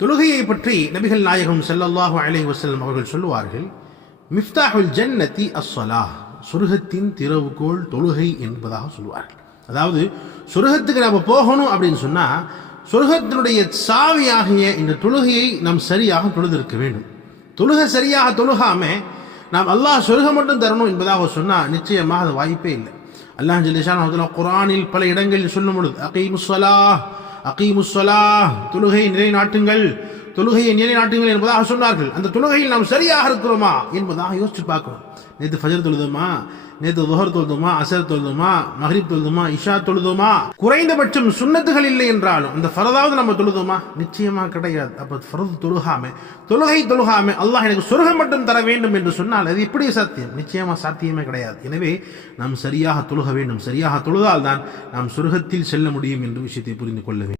தொழுகையை பற்றி நபிகள் நாயகம் ஸல்லல்லாஹு அலைஹி வஸல்லம் அவர்கள் சொல்லுவார்கள், மிஃப்தாஹுல் ஜன்னதி அஸ்ஸலாஹ், சொர்க்கத்தின் திறவுகோல் தொழுகை என்பதாக சொல்லுவார்கள். அதாவது சொர்க்கத்துக்கு நம்ம போகணும் அப்படின்னு சொன்னா சொர்க்கத்தினுடைய சாவியாகிய இந்த தொழுகையை நாம் சரியாக தொழுதிருக்க வேண்டும். தொழுகை சரியாக தொழுகாம நாம் அல்லாஹ் சொர்க்கம் மட்டும் தரணும் என்பதாக சொன்னா நிச்சயமாக அது வாய்ப்பே இல்லை. அல்லாஹ் ஜல்ல ஷானஹு குர்ஆனில் பல இடங்களில் சொல்லும் பொழுது அகீமுஸ்ஸலாஹ், தொழுகையை நிலைநாட்டுங்கள், தொழுகையை நிலைநாட்டுங்கள் என்பதாக சொன்னார்கள். அந்த தொழுகையில் நாம் சரியாக இருக்கிறோமா என்பதாக யோசிச்சு பார்க்கணும். நேற்று ஃபஜர் தொழுதோமா, நேற்று துஹர் தொழுதோமா, அசர் தொழுதோமா, மஹ்ரிப் தொழுதோமா, இஷா தொழுதோமா, குறைந்தபட்சம் சுன்னத்துகள் இல்லை என்றாலும் அந்த ஃபரதாவது நம்ம தொழுதோமா? நிச்சயமா கிடையாது. அப்ப ஃபரது தொழுகை தொழுகாம அல்லாஹ் எனக்கு சொர்க்கம் மட்டும் தர வேண்டும் என்று சொன்னால் அது எப்படி சாத்தியம்? நிச்சயமா சாத்தியமே கிடையாது. எனவே நாம் சரியாக தொழுக வேண்டும். சரியாக தொழுதால் தான் நாம் சொர்க்கத்தில் செல்ல முடியும் என்ற விஷயத்தை புரிந்து கொள்ள வேண்டும்.